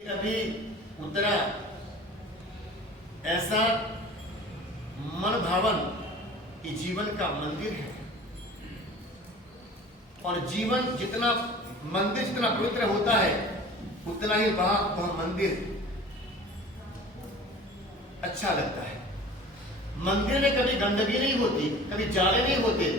अभी उतरा ऐसा मन भावन कि जीवन का मंदिर है। और जीवन जितना मंदिर जितना पवित्र होता है उतना ही वह मंदिर अच्छा लगता है। मंदिर में कभी गंदगी नहीं होती, कभी जाले नहीं होते,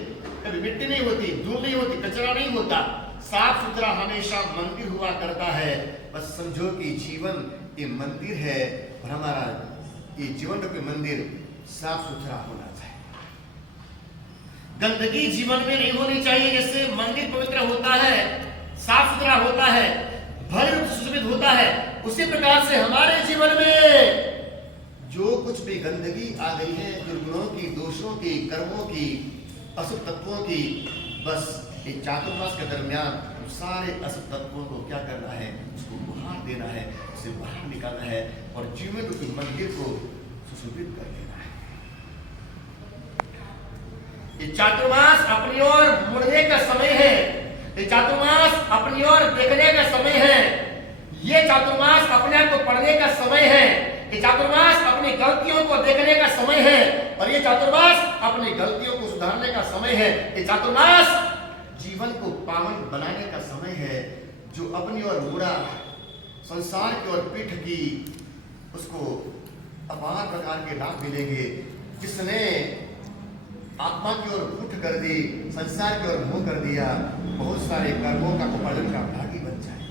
कभी मिट्टी नहीं होती, धूल नहीं होती, कचरा नहीं होता, साफ सुथरा हमेशा मंदिर हुआ करता है। बस समझो कि जीवन ये मंदिर है और हमारा ये जीवन रूपी मंदिर साफ सुथरा होना चाहिए। गंदगी जीवन में नहीं होनी चाहिए। जैसे मंदिर पवित्र होता है, साफ सुथरा होता है, भव्य रूप से सुशोभित होता है, उसी प्रकार से हमारे जीवन में जो कुछ भी गंदगी आ गई है, दुर्गुणों की, दोषों की, कर्मों की, अशुभ तत्वों की, बस ये चातुर्मास के दरमियान सारे अशुभ तत्वों को क्या करना है, उसको बाहर देना है, उसे बाहर निकालना है और जीवन रूपी मंदिर को सुशोभित कर देना है। ये चातुर्मास अपनी ओर मुड़ने का समय है, ये चातुर्मास अपनी ओर देखने का समय है, ये चातुर्मास अपने आप को पढ़ने का समय है, ये चातुर्मास अपनी गलतियों को देखने का समय है और ये चातुर्मास अपनी गलतियों को सुधारने का समय है। ये चातुर्मास जीवन को पावन बनाने का समय है। जो अपनी ओर मुड़ा, संसार की ओर पीठ की, उसको अपार प्रकार के लाभ मिलेंगे। जिसने आत्मा की ओर पीठ कर दी, संसार की ओर मुंह कर दिया, बहुत सारे कर्मों का उपार्जन का भागी बन जाएगा।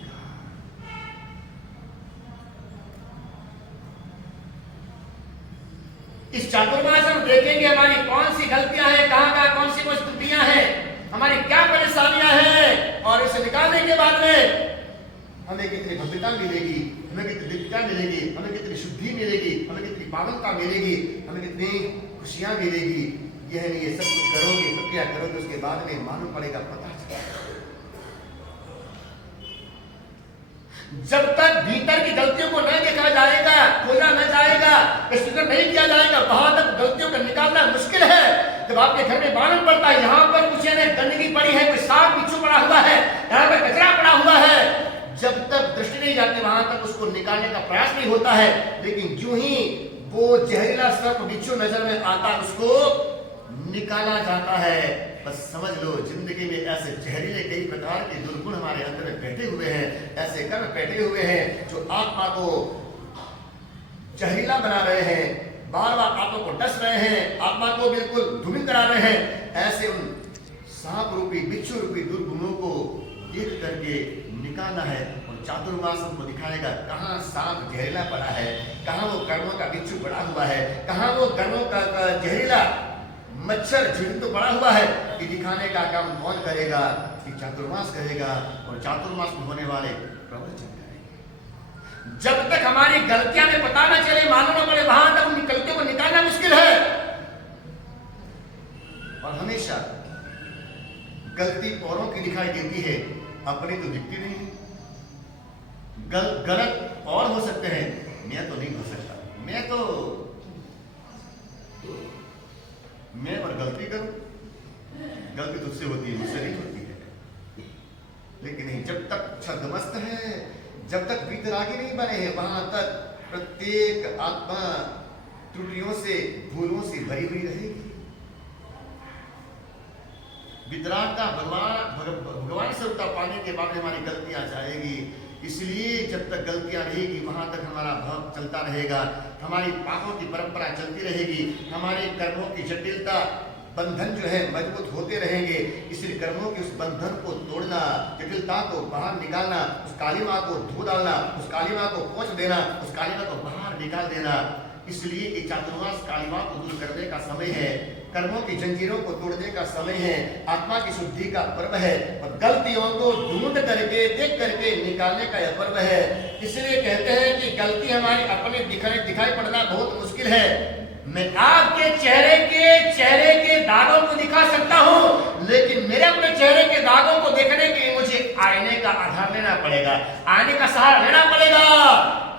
इस चातुर्मास हम देखेंगे हमारी कौन सी गलतियां हैं, कहां कौन सी त्रुटियां हैं, हमारी क्या परेशानियां हैं, और इसे निकालने के बाद में हमें कितनी भव्यता मिलेगी, हमें कितनी दिव्यता मिलेगी, हमें कितनी शुद्धि मिलेगी, हमें कितनी पावनता मिलेगी, हमें कितनी खुशियां मिलेगी। यह नहीं, ये सब कुछ करोगे, प्रक्रिया करोगे, उसके बाद में मालूम पड़ेगा, पता चलेगा। जब तक भीतर की गलतियों को नहीं देखा जाएगा, खोजा न जाएगा, स्वीकार नहीं किया जाएगा, वहां तक गलतियों को निकालना मुश्किल है। जब आपके घर में मालूम पड़ता है यहाँ पर कुछ गंदगी पड़ी है, कोई सांप बिच्छू पड़ा हुआ है, यहाँ पर कचरा पड़ा हुआ है, जब तक दृष्टि नहीं जाती वहां तक उसको निकालने का प्रयास नहीं होता है। लेकिन जो ही वो जहरीला सर्प बिच्छू नजर में आता, उसको निकाला जाता है। बस समझ लो, जिंदगी में ऐसे जहरीले कई प्रकार के दुर्गुण हमारे अंदर में बैठे हुए हैं, ऐसे कर्म बैठे हुए हैं जो आत्मा को जहरीला बना रहे हैं, बार बार आत्मा को डस रहे हैं, आत्मा को बिल्कुल धूमिल करा रहे हैं। ऐसे उन सांप रूपी, बिच्छू रूपी दुर्गुणों को देख करके निकालना है। और चातुर्मास हमको दिखाएगा कहाँ सांप जहरीला पड़ा है, कहाँ वो कर्मों का बिच्छू पड़ा हुआ है, कहाँ वो कर्मों का जहरीला मच्छर जीवित तो पड़ा हुआ है। कि दिखाने का काम कौन करेगा, कि चातुर्मास करेगा और चातुर्मास में होने वाले प्रवचन करेंगे। जब तक हमारी गलतियां में पता न चले, मालूम न पड़े, वहां तक उन गलतियों को निकालना मुश्किल है। और हमेशा गलती औरों की दिखाई देती है, अपनी तो दिखती नहीं। गलत और हो सकते हैं, मैं तो नहीं हो सकता, मैं पर गलती करूं, गलती तुझसे होती है, मुझसे नहीं होती है। लेकिन नहीं, जब तक छद्मस्त है, जब तक वितरागी नहीं बने हैं, वहां तक प्रत्येक आत्मा त्रुटियों से, भूलों से भरी हुई रहेगी। वितराग का भगवान स्वरूपता पाने के बाद हमारी गलतियां जाएगी। इसलिए जब तक गलतियां रहेगी वहां तक हमारा भाव चलता रहेगा, हमारी पापों की परंपरा चलती रहेगी, हमारे कर्मों की जटिलता, बंधन जो है मजबूत होते रहेंगे। इसलिए कर्मों के उस बंधन को तोड़ना, जटिलता को बाहर निकालना, उस कालिमा को धो डालना, उस कालिमा को पोंछ देना, उस कालिमा को बाहर निकाल देना। इसलिए ये चातुर्मास कालिमा को दूर करने का समय है, कर्मों की जंजीरों को तोड़ने का समय है, आत्मा की शुद्धि का पर्व है और गलतियों को ढूंढ करके, देख करके निकालने का यह पर्व है। इसलिए कहते हैं कि गलती हमारी अपने दिखाई पड़ना बहुत मुश्किल है। मैं आपके चेहरे के दागों को दिखा सकता हूं, लेकिन मेरे अपने चेहरे के दागों को देखने के लिए मुझे आईने का आधार लेना पड़ेगा, आईने का सहारा लेना पड़ेगा।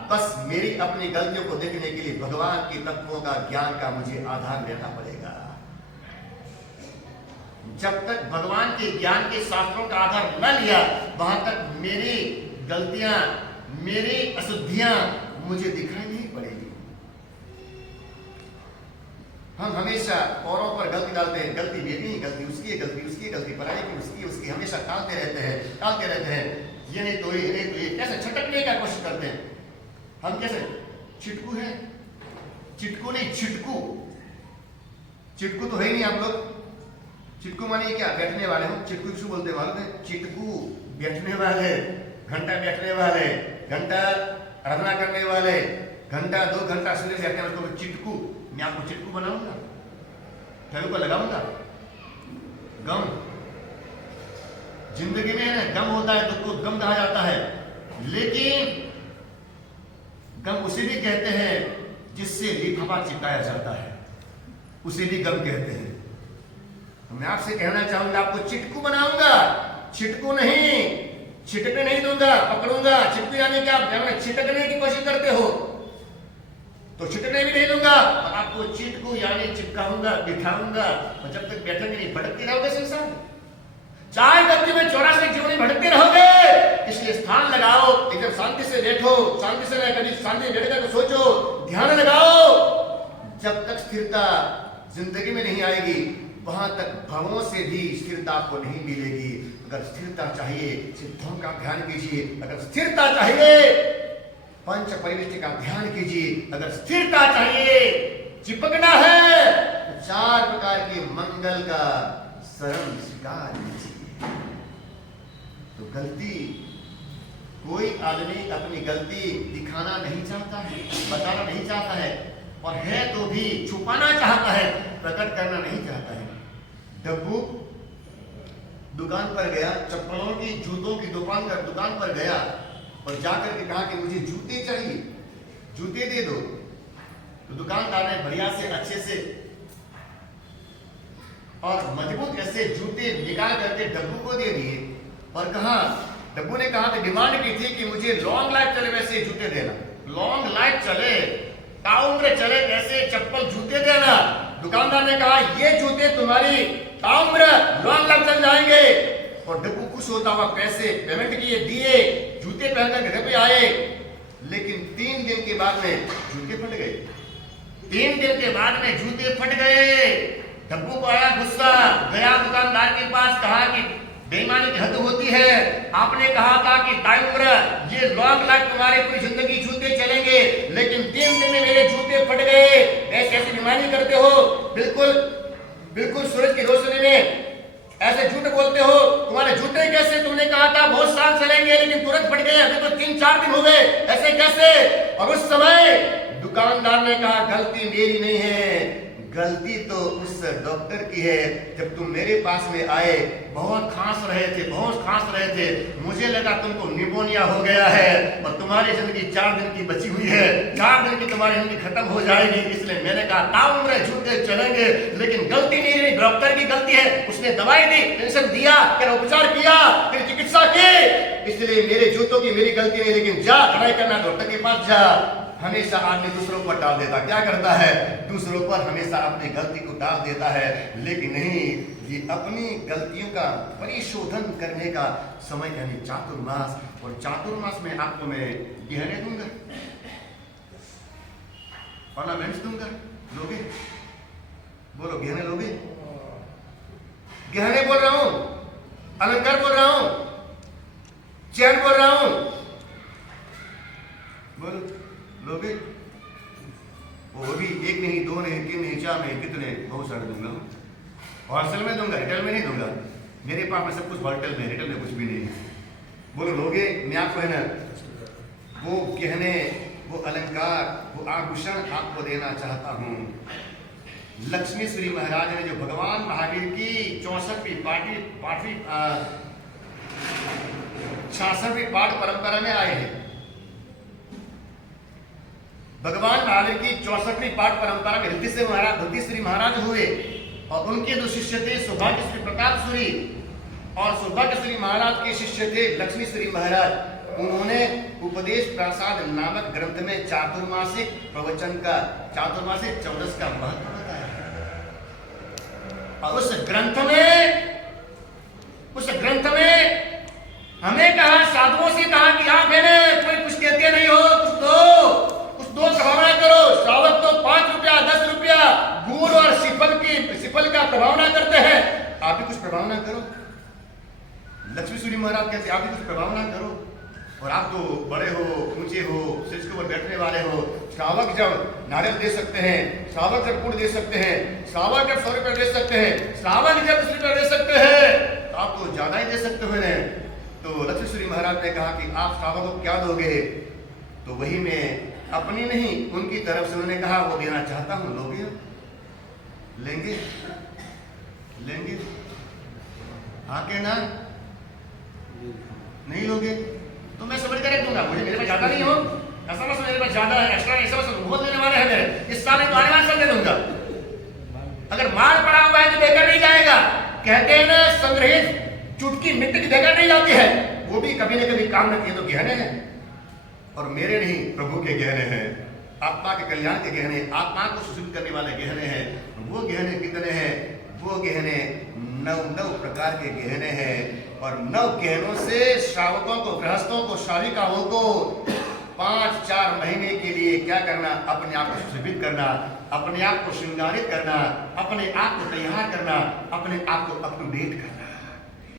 बस मेरी अपनी गलतियों को देखने के लिए भगवान के तत्वों का, ज्ञान का मुझे आधार लेना पड़ेगा। जब तक भगवान के ज्ञान के शास्त्रों का आधार न लिया, वहां तक मेरी गलतियां, मेरी अशुद्धियां मुझे दिखाई नहीं पड़ेगी। हम हमेशा औरों पर गलती डालते हैं, गलती मेरी, गलती उसकी है, गलती उसकी, गलती पराई की, उसकी हमेशा टालते रहते हैं। ये नहीं तो ये कैसे छटकने का कोशिश करते हैं। हम कैसे चिटकू है, चिटकू नहीं चिटकू, चिटकू तो है ही नहीं। आप लोग चिटकू माने क्या? बैठने वाले हो। चिटकू क्यों बोलते मालूम है? चिटकू बैठने वाले, घंटा बैठने वाले, घंटा आराधना करने वाले, घंटा 2 घंटा सुने बैठने वाले को चिटकू। मैं आपको चिटकू बनाऊंगा, ठहरों को लगाऊंगा। गम जिंदगी में है, गम होता है तो उसको गम कहा जाता है, लेकिन गम उसे भी कहते हैं जिससे लिफाफा चिपकाया जाता है, उसे भी गम कहते हैं। तो मैं आपसे कहना चाहूंगा, आपको चिटकू बनाऊंगा, चिटकू नहीं, छिटकने नहीं दूंगा, पकड़ूंगा। चिटकू यानी क्या? छिटकने की कोशिश करते हो तो छिटकने भी नहीं दूंगा, और आपको चिटकू यानी चिपकाऊंगा, बिठाऊंगा। और जब तक बैठेंगे नहीं, भटकते रहोगे संसार। चाय गति में 84 जीवनी भटकते रहोगे। इसलिए स्थान लगाओ, एकदम शांति से बैठो, शांति से कभी शांति बैठ कर सोचो, ध्यान लगाओ। जब तक स्थिरता जिंदगी में नहीं आएगी, वहां तक भवों से भी स्थिरता आपको नहीं मिलेगी। अगर स्थिरता चाहिए, सिद्धों का ध्यान कीजिए। अगर स्थिरता चाहिए, पंच परिनिष्ठ का ध्यान कीजिए। अगर स्थिरता चाहिए, चिपकना है, तो 4 प्रकार के मंगल का शरण स्वीकार कीजिए। तो गलती, कोई आदमी अपनी गलती दिखाना नहीं चाहता है, बताना नहीं चाहता है, और है तो भी छुपाना चाहता है, प्रकट करना नहीं चाहता है। डब्बू दुकान पर गया, चप्पलों की, जूतों की दुकान पर गया और जाकर के कहा कि मुझे जूते चाहिए, जूते दे दो। तो दुकानदार ने बढ़िया से, अच्छे से और मजबूत ऐसे जूते निकाल करके डब्बू को दे दिए और कहा, डब्बू ने कहा, डिमांड की थी कि मुझे लॉन्ग लाइफ चले वैसे जूते देना, लॉन्ग लाइफ चले, ताउम्र चले ऐसे चप्पल जूते देना। दुकानदार ने कहा, ये जूते तुम्हारी ताउम्र लॉन्ग लाइफ चल जाएंगे। और डब्बू खुश होता हुआ पैसे पेमेंट किए, दिए, जूते पहनकर घर पे आए। लेकिन 3 दिन के बाद में जूते फट गए। 3 दिन के बाद में जूते फट गए। डब्बू को आया गुस्सा, गया दुकानदार के पास, कहा कि बेईमानी की हद होती है। आपने कहा था कि ताउम्र, ये लॉन्ग लाइफ तुम्हारे पूरी जिंदगी जूते चलेंगे, लेकिन 3 दिन में मेरे जूते फट गए। ऐसे ऐसी बेईमानी करते हो, बिल्कुल सूरज की रोशनी में ऐसे झूठ बोलते हो। तुम्हारे जूते कैसे? तुमने कहा था बहुत साल चलेंगे, लेकिन तुरंत फट गए, अभी तो 3-4 दिन हो गए, ऐसे कैसे? और उस समय दुकानदार ने कहा, गलती मेरी नहीं है, गलती तो उस डॉक्टर की है। जब तुम मेरे पास में आए, बहुत खांस रहे थे, मुझे लगा तुमको निमोनिया हो गया है और तुम्हारी जिंदगी 4 दिन की बची हुई है, 4 दिन की तुम्हारी जिंदगी खत्म हो जाएगी। इसलिए मैंने कहा ताउम्र जूते चलेंगे, लेकिन गलती नहीं, डॉक्टर की गलती है। उसने दवाई दी, टेंशन दिया, फिर उपचार किया, फिर चिकित्सा की, इसलिए मेरे जूतों की मेरी गलती नहीं। लेकिन जा, लड़ाई करना डॉक्टर के पास जा। हमेशा आदमी दूसरों पर डाल देता, क्या करता है? दूसरों पर हमेशा अपनी गलती को डाल देता है। लेकिन नहीं, ये अपनी गलतियों का परिशोधन करने का समय यानी चातुर्मास। और चातुर्मास में आपको मैं गहने दूंगा, ऑर्नामेंट्स दूंगा, लोगे? बोलो, गहने लोगे? गहने बोल रहा हूं, अलंकार बोल रहा हूं, चैन बोल रहा हूं, बोलो लोगे? वो भी 1 नहीं, 2 नहीं, 3 नहीं, 4 नहीं, कितने? बहुत सारे दूंगा। होलसेल में दूंगा, रिटेल में नहीं दूंगा। मेरे पास में सब कुछ होलसेल में, रिटेल में कुछ भी नहीं है। बोलो लोगे? मैं आपको है ना वो गहने, वो अलंकार, वो आभूषण आपको देना चाहता हूँ। लक्ष्मी श्री महाराज ने जो भगवान महावीर की 64वीं पाठ परंपरा में आए हैं। भगवान महावीर की 64वीं पाठ परंपरा में ऋद्धिश्री महाराज हुए और उनके 2 शिष्य थे, सौभाग्य श्री प्रताप सूरी और सौभाग्य श्री महाराज के शिष्य थे लक्ष्मी श्री महाराज। उन्होंने उपदेश प्रसाद नामक ग्रंथ में चातुर्मासिक प्रवचन का, चातुर्मासिक चौदस का महत्व बताया और उस ग्रंथ में हमें कहा, साधुओं से कहा कि आप कोई कुछ के फल का प्रभाव ना करते हैं, आप भी कुछ प्रभाव ना करो। लक्ष्मी सूरी महाराज कहते आप भी कुछ प्रभाव ना करो। और आप तो बड़े हो, ऊंचे हो, सिर के ऊपर बैठने वाले हो, श्रावक जब नारियल दे सकते हैं, श्रावक जब गुड़ दे सकते हैं, श्रावक जब 100 रुपये दे सकते हैं, श्रावक जब 10 रुपये दे सकते हैं, तो आप तो ज्यादा ही दे सकते हो। तो लक्ष्मी सूरी महाराज ने कहा कि आप श्रावक को क्या दोगे? तो वही में अपनी नहीं उनकी तरफ से उन्होंने कहा वो देना चाहता हूं, लोगे? लेंगे? लेंगे? हाँ के ना? नहीं लोगे तो मैं समझ कर दूंगा, मुझे मेरे पास ज्यादा नहीं हो, ऐसा मत मेरे पास ज्यादा है, एक्स्ट्रा ऐसा मत बहुत देने वाले हैं मेरे, इस साल तो आने वाले साल दे दूंगा। अगर माल पड़ा हुआ है तो देकर नहीं जाएगा। कहते हैं ना, संग्रहित चुटकी मिट्टी की देकर नहीं जाती है, वो भी कभी न कभी काम न किए तो गहने हैं। और मेरे नहीं, प्रभु के गहने हैं, आत्मा के कल्याण के गहने, आत्मा को सुशुद्ध करने वाले गहने हैं। वो गहने कितने हैं? वो गहने 9 प्रकार के गहने हैं। और 9 गहनों से श्रावकों को, गृहस्थों को, शालिकाओं को 5-4 महीने के लिए क्या करना? अपने आप को सुशोभित करना, अपने आप को श्रृंगारित करना, अपने आप को तैयार करना, अपने आप को अप टू डेट करना।